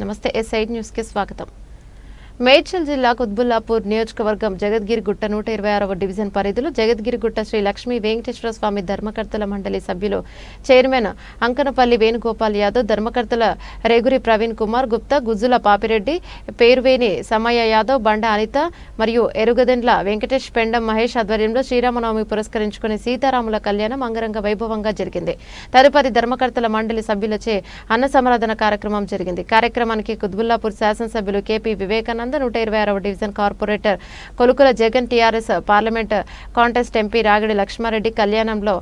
నమస్తే ఎస్ఐ న్యూస్కి స్వాగతం. మేడ్చల్ జిల్లా కుత్బుల్లాపూర్ నియోజకవర్గం జగద్గిరి గుట్ట నూట ఇరవై ఆరవ డివిజన్ పరిధిలో జగద్గిరి గుట్ట శ్రీ లక్ష్మీ వెంకటేశ్వర స్వామి ధర్మకర్తల మండలి సభ్యులు చైర్మన్ అంకనపల్లి వేణుగోపాల్ యాదవ్ ధర్మకర్తల రేగురి ప్రవీణ్ కుమార్ గుప్తా గుజ్జుల పాపిరెడ్డి పేరువేని సమయ యాదవ్ బండ అనిత మరియు ఎరుగదెండ్ల వెంకటేష్ పెండం మహేష్ ఆధ్వర్యంలో శ్రీరామనవమి పురస్కరించుకుని సీతారాముల కళ్యాణం అంగరంగ వైభవంగా జరిగింది. తదుపరి ధర్మకర్తల మండలి సభ్యులచే అన్న సమరాధన కార్యక్రమం జరిగింది. కార్యక్రమానికి కుత్బుల్లాపూర్ శాసనసభ్యులు కేపీ వివేకానంద నూట ఇరవై ఆరవ division corporator Kolukula Jagan TRS parliament contest MP Ragidi Laxma Reddy కళ్యాణంలో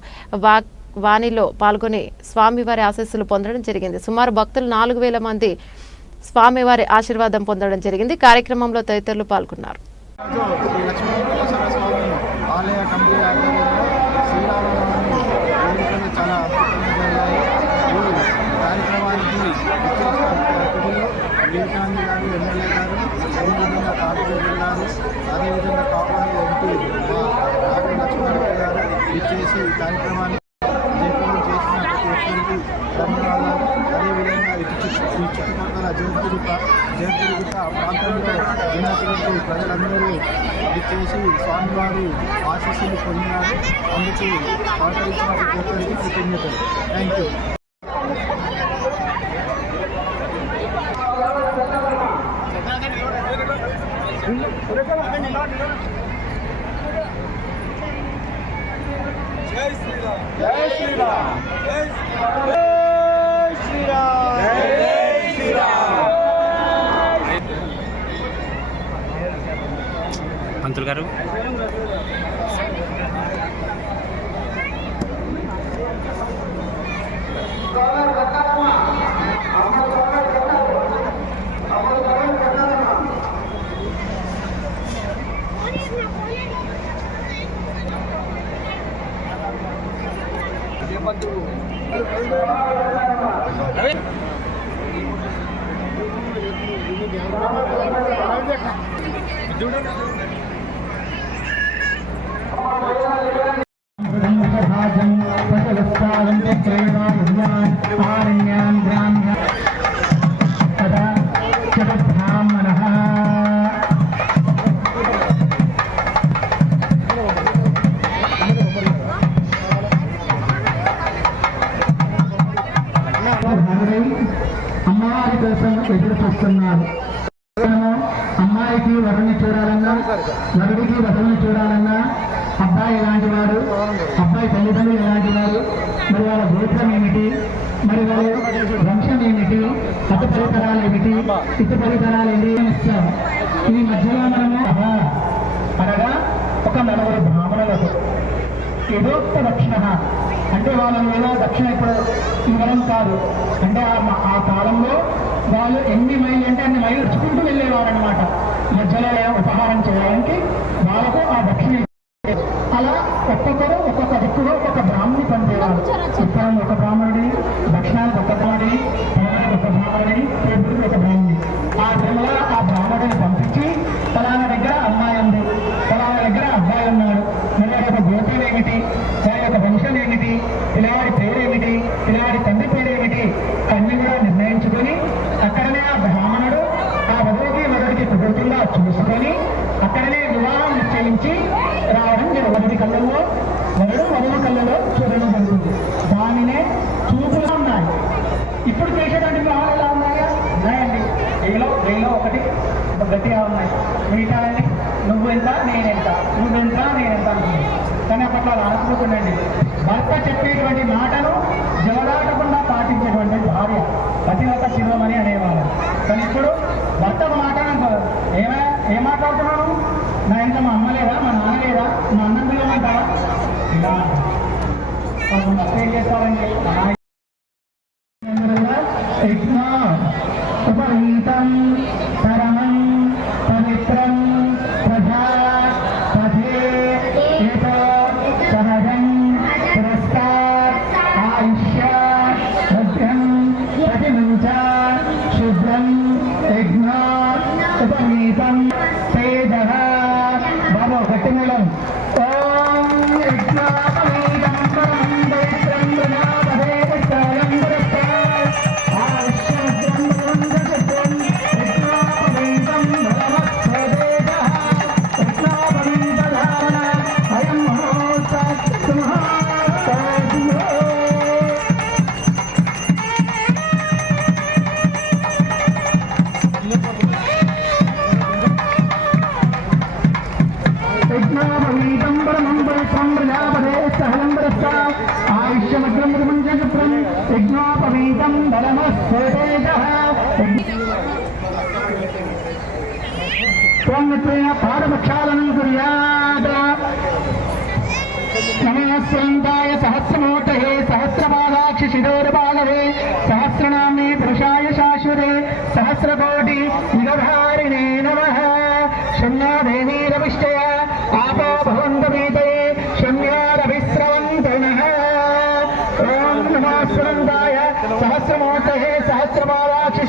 వాక్ వాణిలో పాల్గొని స్వామివారి ఆశీస్సులు పొందడం జరిగింది. సుమారు భక్తులు నాలుగు వేల మంది స్వామివారి ఆశీర్వాదం పొందడం జరిగింది. కార్యక్రమంలో తదితరులు పాల్గొన్నారు. వివేకానంద గారు ఎమ్మెల్యే గారు అదేవిధంగా కార్పొరేటర్ గారు అదేవిధంగా కాపాడు ఎంపీ రాఘవ లక్ష్మారెడ్డి గారు విచ్చేసి ఈ కార్యక్రమాన్ని జయప్రదం చేసిన ప్రతి ఒక్కరికి ధన్యవాదాలు. అదేవిధంగా ఇటు చుట్టూ ఈ చుట్టుపక్కల జయగిరి జయగిరిగుట్ట ప్రాంతంలో ఉన్నటువంటి ప్రజలందరూ చేసి స్వామివారి ఆశీస్సులు పొందినారు. అందుకు సహకరించిన ప్రతి ఒక్కరికి కృతజ్ఞతలు. థ్యాంక్ యూ పంతులు గారు. పశువత్సాదంతి త్రైవారుణ్యాన్ ఆరణ్యాన్ అమ్మవారి కోసం ఎదురు చూస్తున్నారు అమ్మాయికి వరుణ్ణి చూడాలన్నా వరుడికి వధువుని చూడాలన్నా అబ్బాయి ఎలాంటి వారు అబ్బాయి తల్లిదండ్రులు ఎలాంటి వారు మరి వాళ్ళ గోత్రం ఏమిటి మరి వాళ్ళ వంశం ఏమిటి అత పరికరాలు ఏమిటి ఇత పరికరాలు ఏమిటి అని ఇస్తాం ఈ మధ్యలో మనము అనగా ఒక నలుగురు బ్రాహ్మణులకు యథోక్త దక్షిణ. అంటే వాళ్ళని ఏదో దక్షిణ ఇప్పుడు ఇవ్వడం కాదు. అంటే ఆ కాలంలో వాళ్ళు ఎన్ని మైళ్ళు అంటే అన్ని మైళ్ళు నడుచుకుంటూ వెళ్ళేవారు అనమాట మధ్యలో ఉపహారం చేయడానికి వాళ్ళకు ఆ దక్షిణ. అలా ఒక్కొక్కరు ఒక్కొక్క దిక్కులో ఒక్కొక్క బ్రాహ్మణి పంపేవారు ఉత్తరం ఒక బ్రాహ్మణుడి దక్షిణానికి ఒక బ్రాహ్మణుడి పడమరకు ఒక బ్రాహ్మణుడి కళ్ళలో చూడడం దానినే చూపులు ఉన్నాయి. ఇప్పుడు చేసేటువంటి గ్రహాలు ఎలా ఉన్నాయా? ఉన్నాయండి. ఏలో వెయ్యిలో ఒకటి ఒక గట్టిగా ఉన్నాయి. మిగతాలని నువ్వు ఎంత నేనెంత ఎంత. నువ్వెంత నేనెంత అంటుంది కానీ అప్పట్లో అలా అనుకోకుండండి. భర్త చెప్పేటువంటి మాటను జలదాటకుండా పాటించేటువంటి భార్య పతివ్రత శివమని అనేవాళ్ళు. కానీ ఇప్పుడు భర్త మాట ఏమైనా ఏమా ఏం మాట్లాడుతున్నాను నా ఇంత మా అమ్మ లేదా? మా నాన్న లేదా? మా అన్నం పిల్లమంటావా ఇలా. కొంచెం ఏం చేస్తారండి. ఉపరీతం పరమం పవిత్రం ప్రజా పథే ఏత సహజం పురస్కార్ ఆయుష్య ఆయుష్యమగ్రమృమంజపురం యజ్ఞోపవీతం బలమస్వేద త్వన్నత్వేన పాదపక్షాళనం కుర్యాత్ నమస్యందాయ సహస్రమూర్తయే సహస్రపాదాక్షి శిరోర్బాలవే సహస్రనామే పురుషాయ శాశ్వతే సహస్రకోటి నిగర్హ నమస్వరంతాయ సహస్రమూర్తయే సహస్రపాదాక్షి